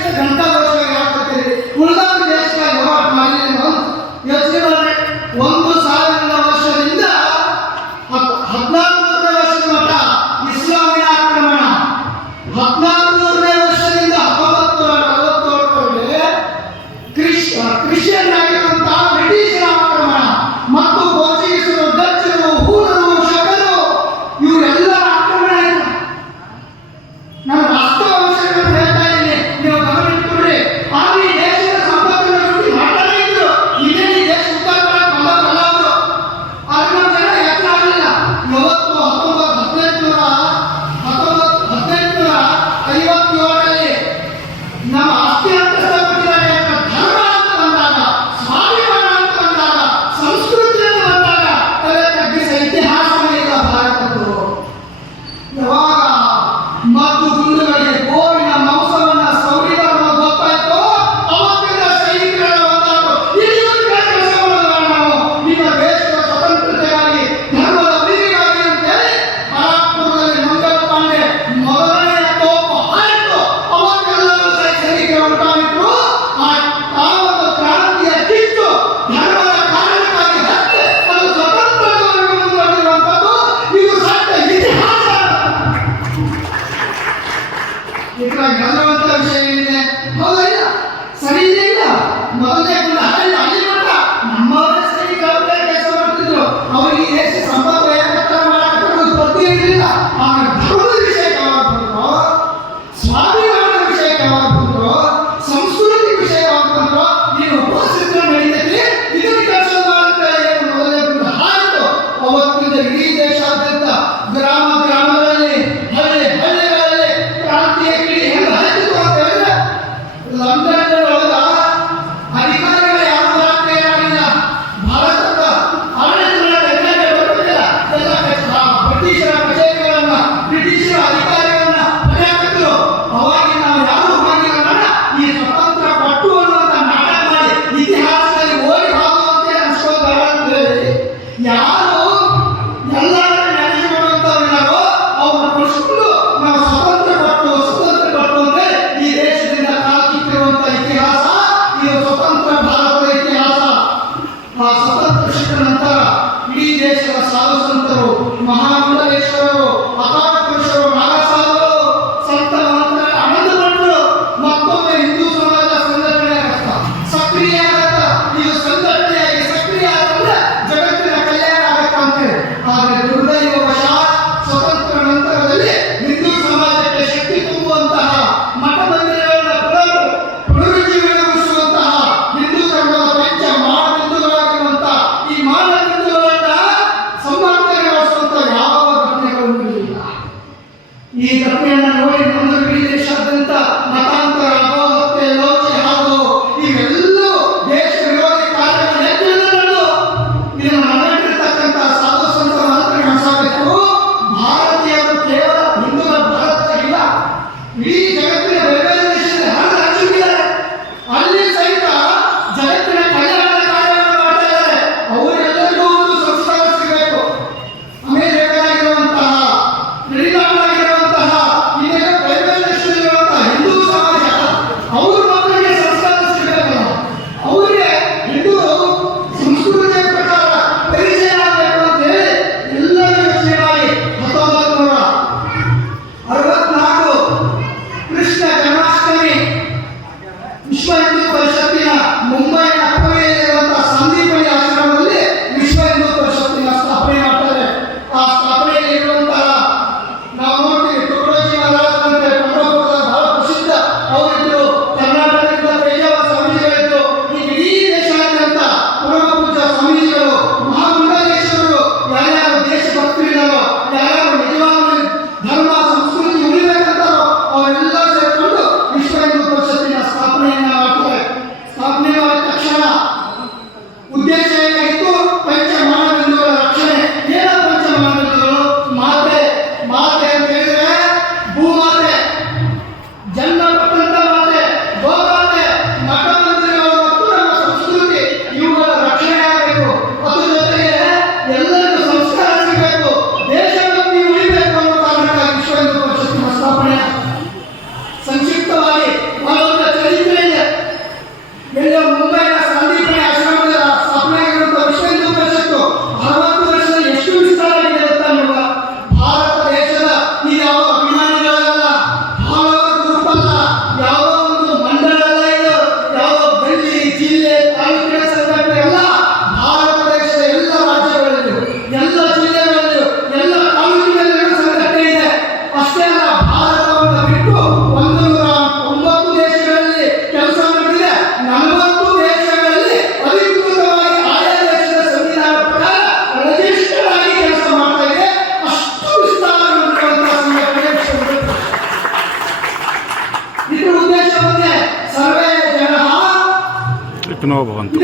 घंटा ವಿಷಯ ಏನಿದೆ? ಹೌದಾ ಇಲ್ಲ? ಸರಿ ಇಲ್ಲ? ಮೊದಲನೇ ಗುಣ ಅಲ್ಲಿ ಅಲ್ಲಿ ಮಾತ್ರ ನಮ್ಮವರೇ ಸರಿ ಕೆಲಸ ಮಾಡ್ತಿದ್ರು. ಅವರಿಗೆ ಎಷ್ಟು ಸಂಪತ್ತು ಯಾಕಂತ ಮಾಡಕ್ಕೆ ಒಂದು ಪದ್ಯ ಇರಲಿಲ್ಲ ಆಗ ಯಾರು ಎಲ್ಲರೂ ಮ್ಯಾನೇಜ್ ಮಾಡುವಂತವ್ರು ಅವರು ಪ್ರಶ್ನೆ ನಾವು ಸ್ವತಂತ್ರ ಪಟ್ಟು ಸ್ವತಂತ್ರ ಪಟ್ಟು ಈ ದೇಶದಿಂದ ಕಾಲ್ಕಿಟ್ಟಿರುವಂತ ಇತಿಹಾಸ ಇದು ಸ್ವತಂತ್ರ ಭಾರತದ ಇತಿಹಾಸ. ಆ ಸ್ವತಂತ್ರ ಶಿಕ್ಷಣ ನಂತರ ಇಡೀ ದೇಶದ ಸಾಧು ಸಂತರು ಮಹಾನ್ ভবন্তু